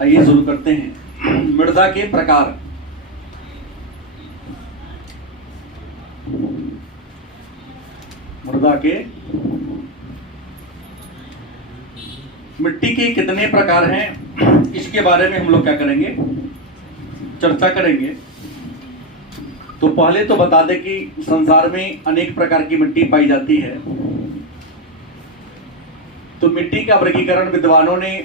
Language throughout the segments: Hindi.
आइए शुरू करते हैं। मृदा के प्रकार। मृदा के मिट्टी के कितने प्रकार हैं, इसके बारे में हम लोग क्या करेंगे, चर्चा करेंगे। तो पहले तो बता दें कि संसार में अनेक प्रकार की मिट्टी पाई जाती है। तो मिट्टी का वर्गीकरण विद्वानों ने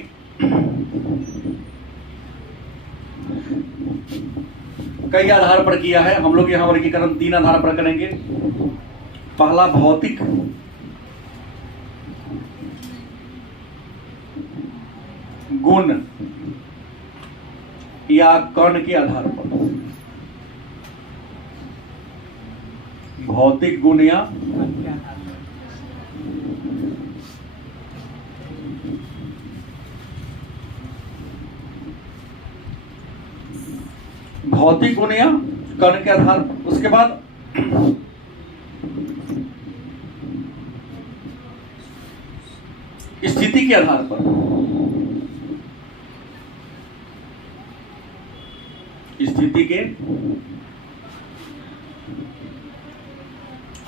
कई आधार पर किया है। हम लोग यहाँ वर्गीकरण 3 आधार पर करेंगे। पहला भौतिक, गुण या कण के आधार पर। भौतिक गुण या भौतिक गुण या कण के आधार पर। उसके बाद स्थिति के आधार पर। स्थिति के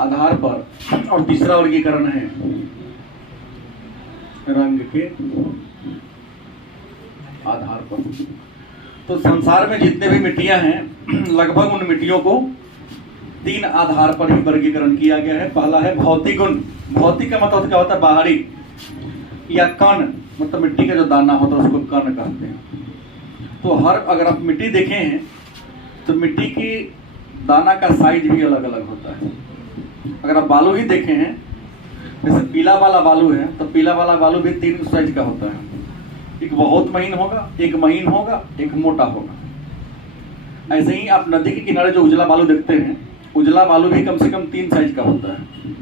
आधार पर। और तीसरा वर्गीकरण है रंग के आधार पर। तो संसार में जितने भी मिट्टियां हैं, लगभग उन मिट्टियों को 3 आधार पर ही वर्गीकरण किया गया है। पहला है भौतिक गुण। भौतिक का मतलब क्या होता है, बाहरी, या कण मतलब मिट्टी का जो दाना होता है उसको कण कहते हैं। तो अगर आप मिट्टी देखें हैं तो मिट्टी की दाना का साइज भी अलग अलग होता है। अगर आप बालू ही देखे हैं, जैसे पीला वाला बालू है, तो पीला वाला बालू भी 3 साइज का होता है। एक बहुत महीन होगा, एक महीन होगा, एक मोटा होगा। ऐसे ही आप नदी के किनारे जो उजला बालू देखते हैं, उजला बालू भी कम से कम 3 साइज का होता है।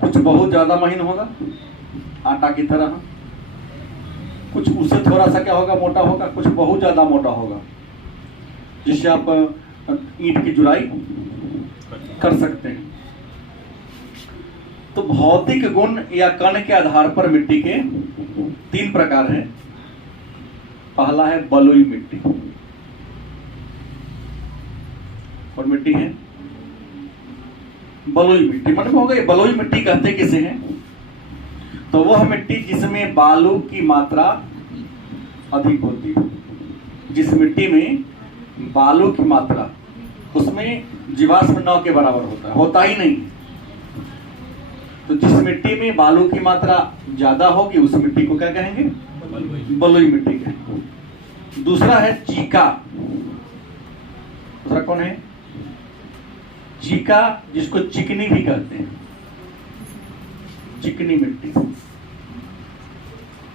कुछ बहुत ज्यादा महीन होगा आटा की तरह, कुछ उससे थोड़ा सा क्या होगा, मोटा होगा, कुछ बहुत ज्यादा मोटा होगा, जिससे आप ईंट की जुड़ाई कर सकते हैं। तो भौतिक गुण या कण के आधार पर मिट्टी के 3 प्रकार हैं। पहला है बलुई मिट्टी। और मिट्टी है बलुई मिट्टी। मतलब होगा ये बलुई मिट्टी कहते किसे हैं, तो वह मिट्टी जिसमें बालू की मात्रा अधिक होती है। जिस मिट्टी में बालू की मात्रा, उसमें जीवाश्म 9 के बराबर होता ही नहीं। तो जिस मिट्टी में बालू की मात्रा ज्यादा होगी उस मिट्टी को क्या कहेंगे, बलुई मिट्टी कहेंगे। दूसरा है चीका। दूसरा कौन है, चीका, जिसको चिकनी भी कहते हैं। चिकनी मिट्टी,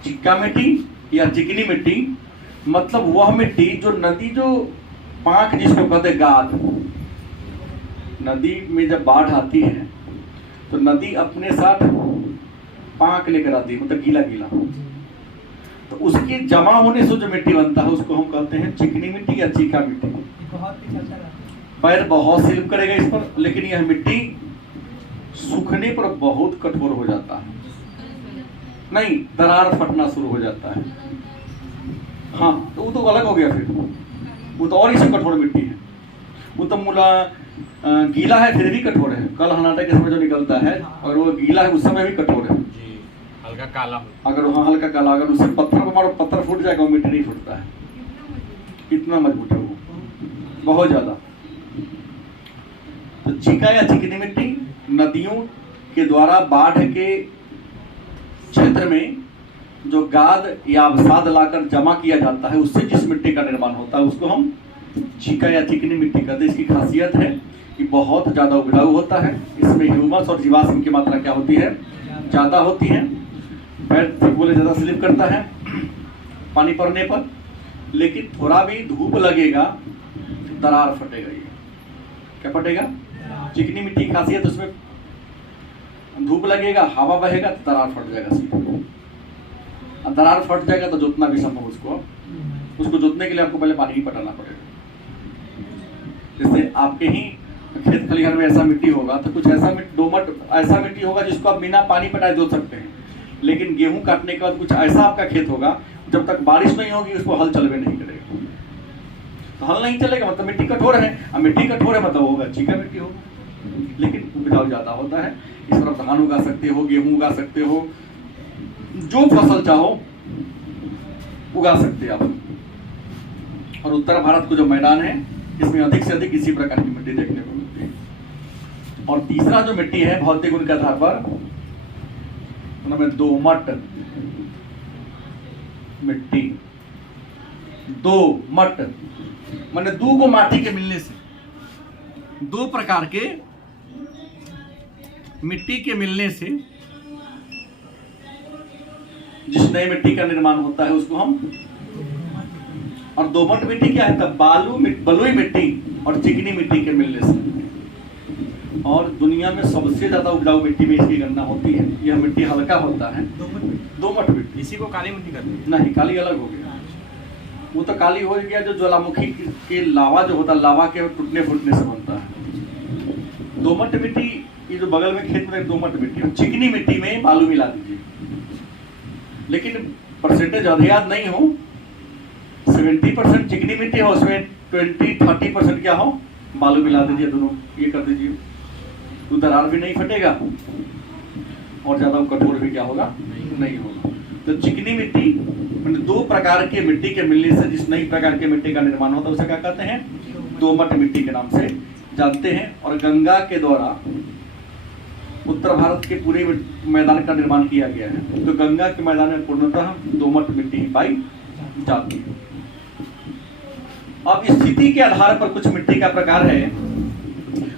चिक्का मिट्टी या चिकनी मिट्टी मतलब वह मिट्टी जो नदी, जो पांख जिसको कहते हैं, गाद। नदी में जब बाढ़ आती है तो नदी अपने साथ पांख लेकर आती है, मतलब गीला गीला। तो उसके जमा होने से जो मिट्टी बनता है उसको हम कहते हैं चिकनी मिट्टी या चीका मिट्टी। पैर बहुत स्लिप करेगा इस पर, लेकिन यह मिट्टी सूखने पर बहुत कठोर हो जाता है, नहीं दरार फटना शुरू हो जाता है। हाँ, तो वो तो अलग हो गया, फिर वो तो और इससे कठोर मिट्टी है। वो तो मूला गीला है फिर भी कठोर है। कल हनाटा के समय जो निकलता है और वो गीला है उस समय भी कठोर है जी, हल्का काला। अगर वहाँ हल्का काला, अगर उससे पत्थर को मारो, पत्थर फूट जाएगा, वो मिट्टी नहीं फूटता है। इतना मजबूत है वो, बहुत ज्यादा। तो चीका या चिकनी मिट्टी नदियों के द्वारा बाढ़ के क्षेत्र में जो गाद या अवसाद लाकर जमा किया जाता है, उससे जिस मिट्टी का निर्माण होता है उसको हम चीका या चिकनी मिट्टी कहते हैं। इसकी खासियत है कि बहुत ज्यादा उपजाऊ होता है। इसमें ह्यूमस और जीवाश्म की मात्रा क्या होती है, ज्यादा होती है। पैर बोले ज्यादा स्लिप करता है पानी पड़ने पर, लेकिन थोड़ा भी धूप लगेगा दरार फटेगा। ये क्या फटेगा, चिकनी मिट्टी की खासियत, उसमें धूप लगेगा, हवा बहेगा तो दरार फट जाएगा सीधा। दरार फट जाएगा तो जोतना भी संभव उसको जोतने के लिए आपको पहले पानी ही पटाना पड़ेगा। जैसे आपके ही खेत खलिहान में ऐसा मिट्टी होगा तो कुछ ऐसा दोमट ऐसा मिट्टी होगा जिसको आप बिना पानी पटाए जोत सकते हैं। लेकिन गेहूं काटने के बाद कुछ ऐसा आपका खेत होगा जब तक बारिश नहीं होगी उसको हल चलवे नहीं करेगा। तो हल नहीं चलेगा मतलब मिट्टी कठोर है, अब मिट्टी कठोर है मतलब होगा चिका मिट्टी होगा, लेकिन उपजाऊ ज़्यादा होता है। इस तरफ धान उगा सकते हो, गेहूँ उगा सकते हो, जो फसल चाहो उगा सकते आप। और उत्तर भारत को जो मैदान है इसमें अधिक से अधिक इसी प्रकार की मिट्टी देखने को मिलती है। और तीसरा जो मिट्टी है भौतिक गुण के आधार पर उनमें दोमट मिट्टी। दोमट माने दो को माटी के मिलने से, दो प्रकार के मिट्टी के मिलने से जिस नई मिट्टी का निर्माण होता है उसको हम। और दोमट मिट्टी क्या है? तब बलुई मिट्टी और चिकनी मिट्टी के मिलने से। और दुनिया में सबसे ज्यादा उपजाऊ मिट्टी में इसकी गणना होती है। यह मिट्टी हल्का होता है, दोमट मिट्टी। इसी को काली मिट्टी कहते हैं? नहीं, काली अलग हो गया, वो तो काली हो गया जो ज्वालामुखी के लावा जो होता है, लावा के टूटने फूटने से बनता है। दोमट मिट्टी ये जो बगल में खेत में दोमट मिट्टी। चिकनी मिट्टी में बालू मिला दीजिए, लेकिन परसेंटेज याद नहीं हो, 70% चिकनी मिट्टी हो, उसमें 20-30% क्या हो बालू मिला दीजिए, दोनों ये कर दीजिए, तो दरार भी नहीं फटेगा और ज्यादा कठोर भी क्या होगा नहीं होगा। तो चिकनी मिट्टी दो प्रकार के मिट्टी के मिलने से जिस नई प्रकार के मिट्टी का निर्माण होता है उसे क्या कहते हैं? दोमट मिट्टी के नाम से जानते हैं। और गंगा के द्वारा उत्तर भारत के पूरे मैदान का निर्माण किया गया है। तो गंगा के मैदान में पूर्णतः दोमट मिट्टी पाई जाती है। अब स्थिति के आधार पर कुछ मिट्टी का प्रकार है।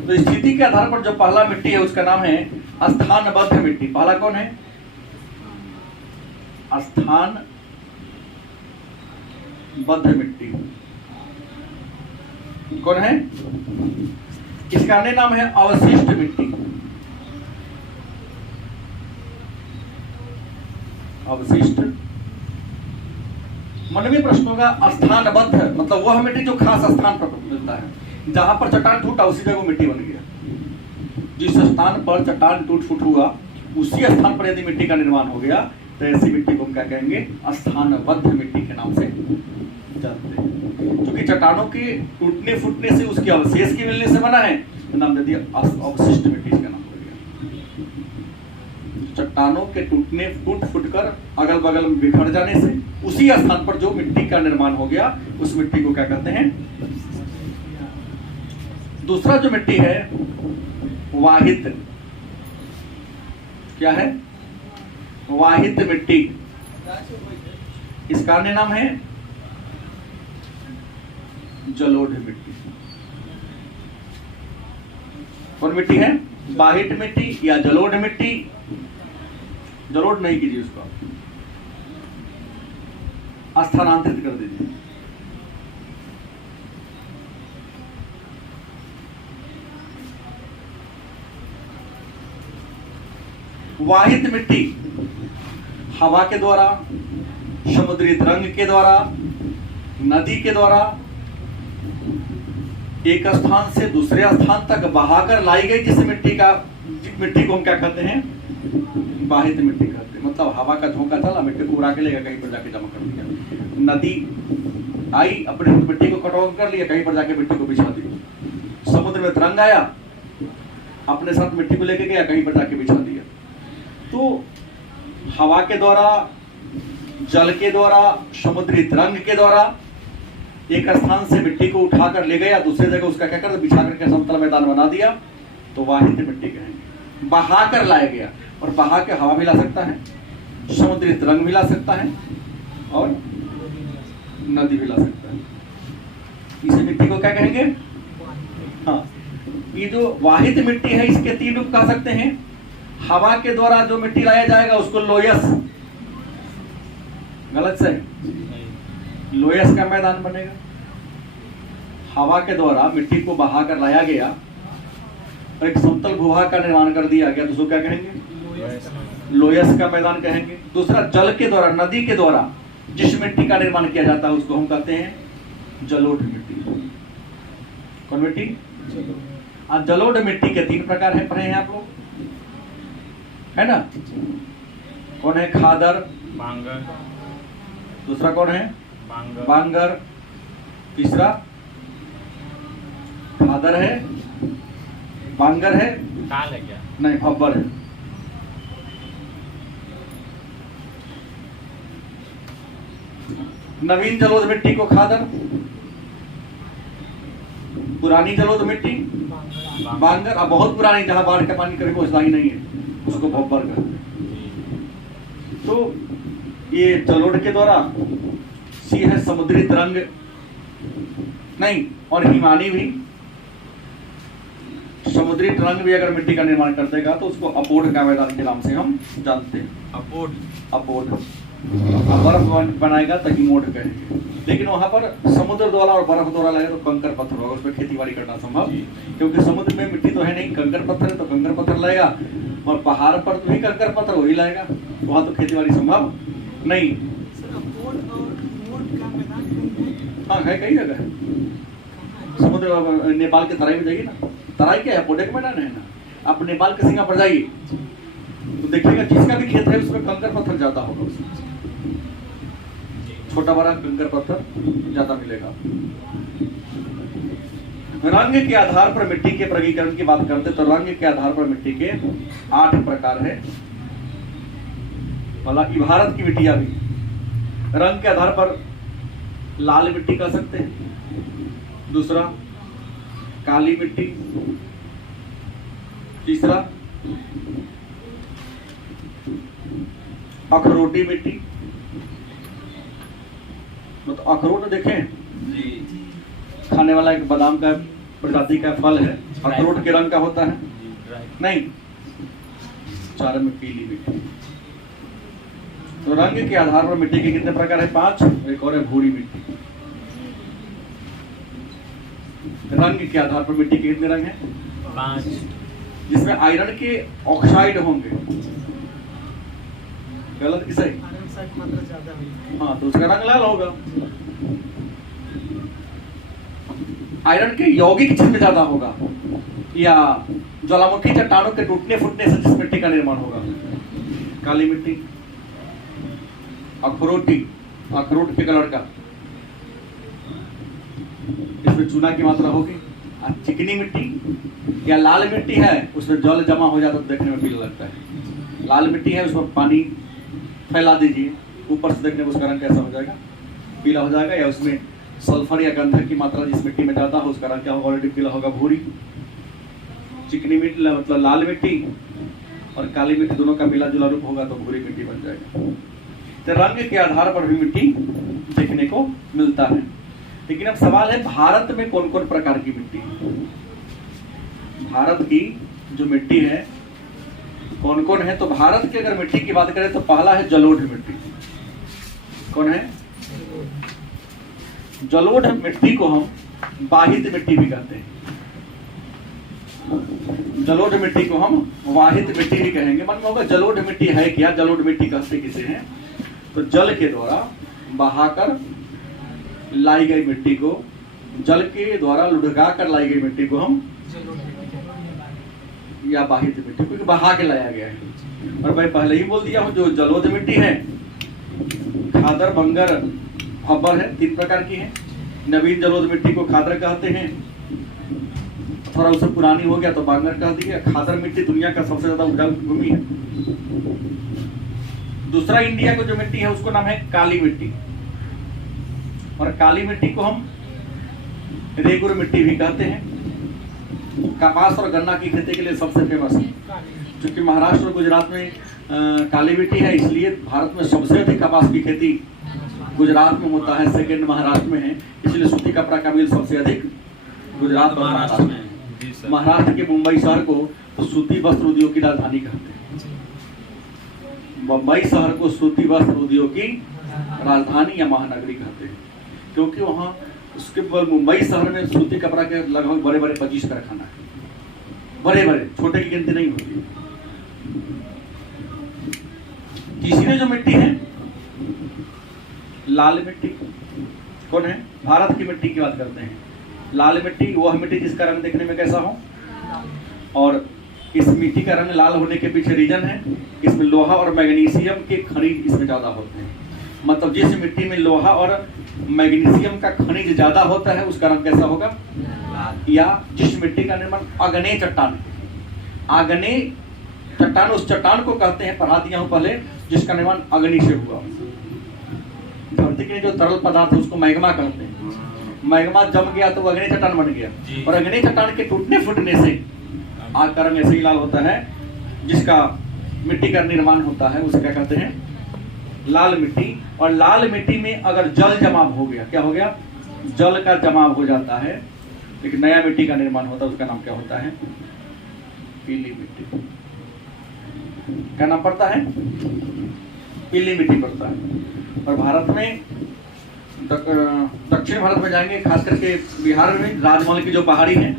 तो स्थिति के आधार पर जो पहला मिट्टी है उसका नाम है स्थानबद्ध मिट्टी। पहला कौन है? स्थानबद्ध मिट्टी। कौन है? इसका अन्य नाम है अवशिष्ट मिट्टी। अवशिष्ट मन में प्रश्न होगा, स्थानबद्ध मतलब वह मिट्टी जो खास स्थान पर मिलता है, जहां पर चट्टान टूटा उसी जगह मिट्टी बन गया। जिस स्थान पर चट्टान टूट फूट हुआ उसी स्थान पर यदि मिट्टी का निर्माण हो गया तो ऐसी मिट्टी को हम क्या कहेंगे? स्थानबद्ध मिट्टी के नाम से जानते हैं। क्योंकि चट्टानों के टूटने फूटने से उसके अवशेष के मिलने से बना है, तो नाम दे दिया अवशिष्ट मिट्टी, इसका नाम हो गया। चट्टानों के टूटने फूट कर अगल बगल में बिखर जाने से उसी स्थान पर जो मिट्टी का निर्माण हो गया उस मिट्टी को क्या कहते हैं? दूसरा जो मिट्टी है वाहित। क्या है? वाहित मिट्टी। इसका अन्य नाम है जलोढ़ मिट्टी। कौन मिट्टी है? वाहित मिट्टी या जलोढ़ मिट्टी। जलोढ़ नहीं कीजिए, उसको स्थानांतरित कर दीजिए। वाहित मिट्टी हवा के द्वारा, समुद्री तरंग के द्वारा, नदी के द्वारा एक स्थान से दूसरे स्थान तक बहाकर लाई गई जिस मिट्टी को हम क्या कहते हैं? वाहित मिट्टी कहते हैं। मतलब हवा का झोंका चला, मिट्टी को उड़ा के लेगा, कहीं पर जाके जमा कर दिया। नदी आई, अपनी मिट्टी को कटवा कर लिया, कहीं पर जाके मिट्टी को बिछा दी। समुद्र में तरंग आया, अपने साथ मिट्टी को लेके गया, कहीं पर जाके बिछा दिया। तो हवा के द्वारा, जल के द्वारा, समुद्री तरंग के द्वारा एक स्थान से मिट्टी को उठाकर ले गया, दूसरे जगह उसका क्या कर बिछा करके समतल मैदान बना दिया, तो वाहित मिट्टी कहेंगे। बहा कर लाया गया, और बहा के हवा भी ला सकता है, समुद्री तरंग भी ला सकता है और नदी भी ला सकता है। इस मिट्टी को क्या कहेंगे? हाँ, ये जो वाहित मिट्टी है इसके तीन रूप कह सकते हैं। हवा के द्वारा जो मिट्टी लाया जाएगा उसको लोयस, गलत से लोयस का मैदान बनेगा। हवा के द्वारा मिट्टी को बहा कर लाया गया और एक समतल भूभाग का निर्माण कर दिया गया, तो उसको क्या कहेंगे? लोयस का मैदान कहेंगे। दूसरा जल के द्वारा, नदी के द्वारा जिस मिट्टी का निर्माण किया जाता है उसको हम कहते हैं जलोढ़ मिट्टी। कौन मिट्टी? जलोढ़ मिट्टी के तीन प्रकार है, पढ़े हैं आप लोग, है ना? कौन है? खादर, दूसरा कौन है? बांगर। तीसरा खादर है, बांगर है, काल है क्या? नहीं भब्बर है। नवीन जलोढ़ मिट्टी को खादर, पुरानी जलोढ़ मिट्टी बांगर, और बहुत पुरानी जहां बाढ़ का पानी कभी पहुंचता ही नहीं है उसको भब्बर कहते हैं। तो ये जलोढ़ के द्वारा सी है समुद्री तरंग नहीं, और हिमानी भी। समुद्री तरंग भी अगर मिट्टी का निर्माण कर देगा तो उसको अपोड का मैदान के नाम से हम जानते हैं। अपोड बर्फ बनाएगा तो हिमोड कहेंगे। लेकिन वहां पर समुद्र द्वारा और बर्फ द्वारा लगे तो कंकर पत्थर होगा, उस पर खेती बाड़ी करना संभव, क्योंकि समुद्र में मिट्टी तो है नहीं, कंकर पत्थर है तो कंकर पत्थर लगेगा, और पहाड़ पर तो भी कंकर पत्थर वही लगेगा, वहां तो खेती बाड़ी संभव नहीं। हाँ है, कई जगह है समुद्र। नेपाल के तराई में जाइए ना, तराई क्या है, पोडे का मैदान है ना। आप नेपाल के सीमा पर जाइए तो देखिएगा जिसका भी खेत है उसमें कंकर पत्थर ज्यादा होगा, उसमें छोटा बड़ा कंकर पत्थर ज्यादा मिलेगा। रंग के आधार पर मिट्टी के वर्गीकरण की बात करते तो रंग के आधार पर मिट्टी के 8 प्रकार है। हालांकि भारत की मिट्टियां भी रंग के आधार पर लाल मिट्टी कह सकते हैं, दूसरा काली मिट्टी, तीसरा अखरोटी मिट्टी, मतलब अखरोट देखें खाने वाला एक बादाम का प्रजाति का फल है, अखरोट के रंग का होता है नहीं। चार में पीली मिट्टी। तो रंग के आधार पर मिट्टी के कितने प्रकार है? 5। एक और है भूरी मिट्टी। रंग के आधार पर मिट्टी के कितने रंग हैं? 5। जिसमें आयरन के ऑक्साइड होंगे, गलत कि सही? हाँ, तो उसका रंग लाल होगा। आयरन के यौगिक जिसमें ज्यादा होगा, या ज्वालामुखी चट्टानों के टूटने फूटने से जिस मिट्टी का निर्माण होगा, काली मिट्टी। अखरोटी, अखरोट के कलर का, इसमें चूना की मात्रा होगी। चिकनी मिट्टी या लाल मिट्टी है, उसमें जल जमा हो जाता तो देखने में पीला लगता है। लाल मिट्टी है, उसमें पानी फैला दीजिए, ऊपर से देखने में उसका रंग कैसा हो जाएगा? पीला हो जाएगा। या उसमें सल्फर या गंधक की मात्रा जिस मिट्टी में ज्यादा हो उसका रंग क्या होगा? ऑलरेडी पीला होगा, भूरी। चिकनी मिट्टी मतलब लाल मिट्टी और काली मिट्टी दोनों का मिला जुला रूप होगा तो भूरी मिट्टी बन जाएगा। तो रंग के आधार पर भी मिट्टी देखने को मिलता है। लेकिन अब सवाल है, भारत में कौन कौन प्रकार की मिट्टी है? भारत की जो मिट्टी है कौन कौन है? तो भारत की अगर मिट्टी की बात करें तो पहला है जलोढ़ मिट्टी। कौन है? जलोढ़ मिट्टी को हम वाहित मिट्टी भी कहते हैं। जलोढ़ मिट्टी को हम वाहित मिट्टी भी कहेंगे। मन में होगा जलोढ़ मिट्टी है क्या, जलोढ़ मिट्टी कहते किसे हैं? तो जल के द्वारा बहाकर लाई गई मिट्टी को, जल के द्वारा लुढ़का कर लाई गई मिट्टी को हम या बाहित मिट्टी, क्योंकि बहा के लाया गया है। और मैं पहले ही बोल दिया हूं, जो जलोढ़ मिट्टी है खादर, बंगर, भब्बर है, 3 प्रकार की है। नवीन जलोढ़ मिट्टी को खादर कहते हैं, थोड़ा उससे पुरानी हो गया तो बांगर कह दिया। खादर मिट्टी दुनिया का सबसे ज्यादा उपजाऊ भूमि है। दूसरा इंडिया को जो मिट्टी है उसको नाम है काली मिट्टी, और काली मिट्टी को हम रेगुर मिट्टी भी कहते हैं। कपास और गन्ना की खेती के लिए सबसे फेमस है, क्योंकि महाराष्ट्र और गुजरात में काली मिट्टी है, इसलिए भारत में सबसे अधिक कपास की खेती गुजरात में होता है, सेकंड महाराष्ट्र में है। इसलिए सूती कपड़ा का मिल सबसे अधिक गुजरात और महाराष्ट्र में है। महाराष्ट्र के मुंबई शहर को तो सूती वस्त्र उद्योग की राजधानी कहते हैं। मुंबई शहर को सूती वस्त्र उद्योग की राजधानी या महानगरी कहते हैं, क्योंकि वहाँ उसके मुंबई शहर में सूती कपड़ा के लगभग बड़े बड़े 25 कारखाना है, बड़े बड़े, छोटे की गिनती नहीं होती। तीसरी जो मिट्टी है लाल मिट्टी। कौन है? भारत की मिट्टी की बात करते हैं। लाल मिट्टी वह मिट्टी जिसका रंग देखने में कैसा हो, और इस मिट्टी का रंग लाल होने के पीछे रीजन है, इसमें लोहा और मैग्नीशियम के खनिज इसमें ज्यादा होते हैं। मतलब जिस मिट्टी में लोहा और मैग्नीशियम का खनिज ज्यादा होता है उसका रंग कैसा होगा? या जिस मिट्टी का निर्माण आग्नेय चट्टान, आग्नेय चट्टान उस चट्टान को कहते हैं, पढ़ा दिया हूं पहले, जिसका निर्माण अग्नि से हुआ। धरती के जो तरल पदार्थ है उसको मैग्मा कहते हैं। मैग्मा जम गया तो वो अग्नि चट्टान बन गया, और अग्नि चट्टान के टूटने फूटने से आग का रंग ऐसे ही लाल होता है। जिसका मिट्टी का निर्माण होता है उसे क्या कहते हैं? लाल मिट्टी। और लाल मिट्टी में अगर जल जमाव हो गया, क्या हो गया? जल का जमाव हो जाता है, एक नया मिट्टी का निर्माण होता है, उसका नाम क्या होता है? पीली मिट्टी। क्या नाम पड़ता है? पीली मिट्टी पड़ता है। और भारत में दक्षिण भारत में जाएंगे, खास करके बिहार में राजमहल की जो पहाड़ी है,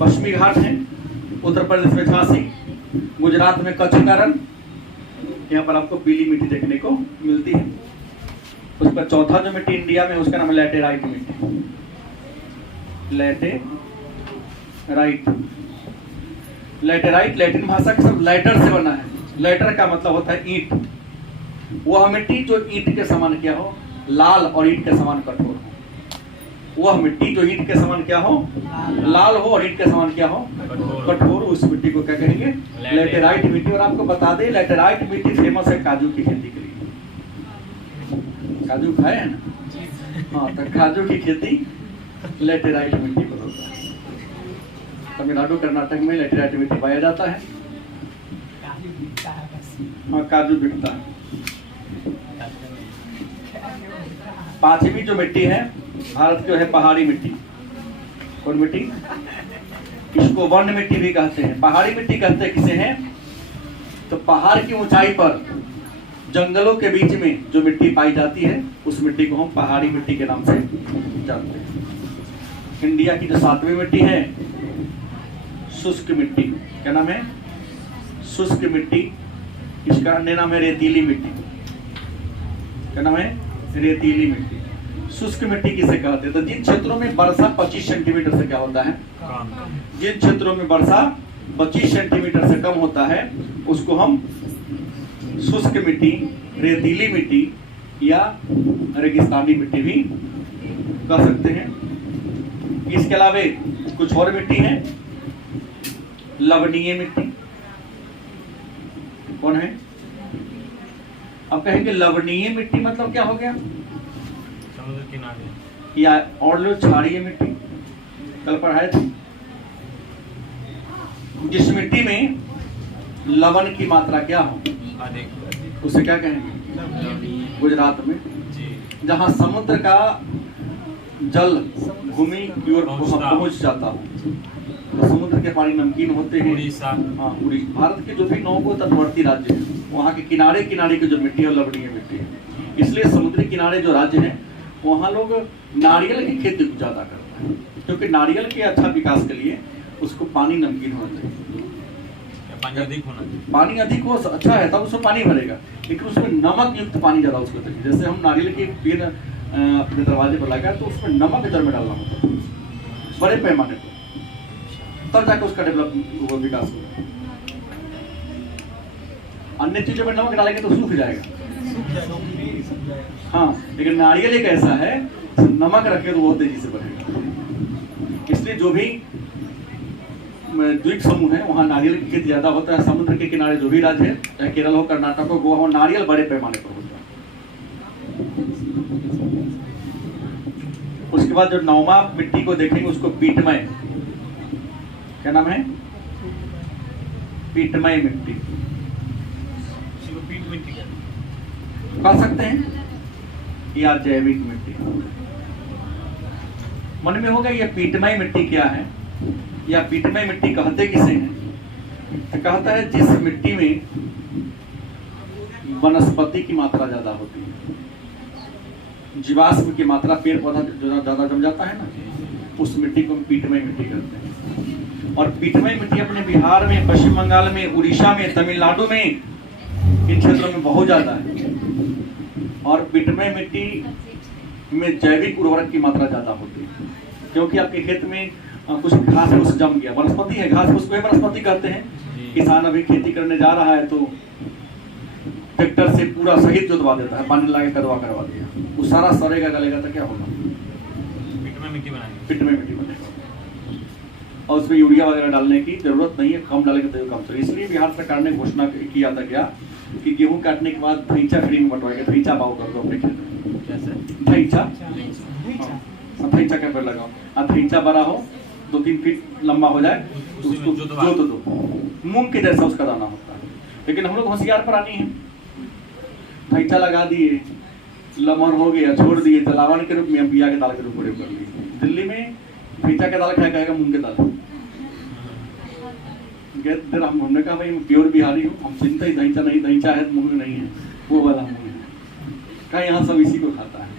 पश्चिमी घाट है, उत्तर प्रदेश में झांसी, गुजरात में कच्छ का रण, यहाँ पर आपको पीली मिट्टी देखने को मिलती है। उसका चौथा जो मिट्टी इंडिया में उसका नाम है लैटेराइट मिट्टी। लैटेराइट, लैटेराइट लैटिन भाषा का शब्द लैटर से बना है। लैटर का मतलब होता है ईंट। वह मिट्टी जो ईंट के समान क्या हो? लाल और ईंट के समान कठोर हो। वह मिट्टी जो ईंट के समान क्या हो? लाल हो और ईंट के समान क्या हो? कठोर। उस मिट्टी को क्या कहेंगे? लैटेराइट मिट्टी। और आपको बता दें लैटेराइट मिट्टी फेमस है काजू की खेती के लिए। काजू खाए हैं ना? हाँ, तो काजू की खेती लैटेराइट मिट्टी पर होता है। तमिलनाडु कर्नाटक में लैटेराइट मिट्टी पाया जाता है। हाँ, काजू बिकता है। पांचवी जो मिट्टी है भारत की है पहाड़ी मिट्टी। कौन मिट्टी? इसको वर्ण मिट्टी भी कहते हैं। पहाड़ी मिट्टी कहते हैं किसे हैं? तो पहाड़ की ऊंचाई पर जंगलों के बीच में जो मिट्टी पाई जाती है उस मिट्टी को हम पहाड़ी मिट्टी के नाम से जानते हैं। इंडिया की जो सातवीं मिट्टी है शुष्क मिट्टी। क्या नाम है? शुष्क मिट्टी। इसका अन्य नाम है रेतीली मिट्टी। क्या नाम है? रेतीली मिट्टी। शुष्क मिट्टी किसे कहते हैं? तो जिन क्षेत्रों में वर्षा 25 सेंटीमीटर से क्या होता है? जिन क्षेत्रों में वर्षा 25 सेंटीमीटर से कम होता है उसको हम शुष्क मिट्टी, रेतीली मिट्टी या रेगिस्तानी मिट्टी भी कह सकते हैं। इसके अलावा कुछ और मिट्टी है। लवणीय मिट्टी। कौन है? अब कहेंगे लवणीय मिट्टी मतलब क्या हो गया? समुद्र किनारे। या और लो क्षारीय मिट्टी, कल पढ़ाए थे। जिस मिट्टी में लवण की मात्रा क्या हो उसे क्या कहेंगे? गुजरात में जहां समुद्र का जल भूमि की ओर पहुंच जाता हो, तो समुद्र के पानी नमकीन होते हैं। हाँ, उड़ीसा। भारत के जो भी 9 तटवर्ती राज्य हैं वहाँ के किनारे किनारे की जो मिट्टी है लवणीय मिट्टी है। इसलिए समुद्री किनारे जो राज्य हैं वहाँ लोग नारियल की खेती को ज्यादा करते हैं, क्योंकि नारियल के अच्छा विकास के लिए उसको पानी नमकीन होना चाहिए। पानी अधिक होना चाहिए। पानी अधिक हो अच्छा है तब उसमें पानी भरेगा, लेकिन उसमें नमक युक्त पानी ज्यादा उसको चाहिए। जैसे हम नारियल के पेड़ अपने दरवाजे पर लगाए तो उसमें नमक इधर में डालना होता है बड़े पैमाने पर, तब जाकर उसका डेवलप विकास होगा। अन्य चीजों में नमक डालेंगे तो सूख जाएगा। हाँ, लेकिन नारियल एक ऐसा है नमक रखे तो बहुत तेजी से बढ़ेगा। इसलिए जो भी द्वीप समूह है वहाँ नारियल की खेती ज्यादा होता है। समुद्र के किनारे जो भी राज्य है, चाहे केरल हो, कर्नाटक हो, गोवा हो, नारियल बड़े पैमाने पर होता है। उसके बाद जो 9वां मिट्टी को देखेंगे उसको पीटमय। क्या नाम है? पीटमय मिट्टी कह सकते हैं, या जैविक मिट्टी। मन में होगा ये पीटमय मिट्टी क्या है या पीटमय मिट्टी कहते किसे हैं? तो कहता है जिस मिट्टी में वनस्पति की मात्रा ज्यादा होती है, जीवाश्म की मात्रा, पेड़ पौधा जो ज्यादा जम जाता है ना, उस मिट्टी को हम पीटमय मिट्टी कहते हैं। और पीटमय मिट्टी अपने बिहार में, पश्चिम बंगाल में, उड़ीसा में, तमिलनाडु में, इन क्षेत्रों में बहुत ज्यादा है। और पीटमय मिट्टी में जैविक उर्वरक की मात्रा ज्यादा होती है, क्योंकि आपके खेत में कुछ घास फूस जम गया, वनस्पति है, घास फूस को वनस्पति कहते हैं। किसान अभी खेती करने जा रहा है तो ट्रैक्टर से पूरा सहित जोतवा देता है, पानी लगा के कदवा करवा दिया, वो सारा सड़ेगा गलेगा तो क्या होगा? पिट में मिट्टी बनाएंगे। पिट में मिट्टी बनेगा। और उसमें यूरिया वगैरह डालने की जरूरत नहीं है, कम डालेंगे तो कम। तो इसलिए बिहार सरकार ने घोषणा किया था क्या कि गेहूं काटने के बाद धैंचा फ्री में बंटवाएगा, धैंचा भाव कर दो अपने खेत में। कैसे? धैंचा, धैंचा के पेड़ लगाओ, धैंचा बड़ा हो 2-3 फीट लंबा हो जाए तो उसको जोत दो, मूंग के जैसा उसका दाना होता है। लेकिन हम लोग होशियार प्राणी हैं, धैंचा लगा दिए, लमहर हो गया, छोड़ दिए, जलावन के रूप में बिया के दाल के रूप प्रयोग कर लिए। दिल्ली में धैंचा के दाल खाया कहेगा मूंग के दाल। हमने कहा भाई प्योर बिहारी हूँ, हम चिंता ही धैंचा नहीं, धैंचा है मूंग नहीं है, वो वाला मूंग है। कहा यहाँ सब इसी को खाता है।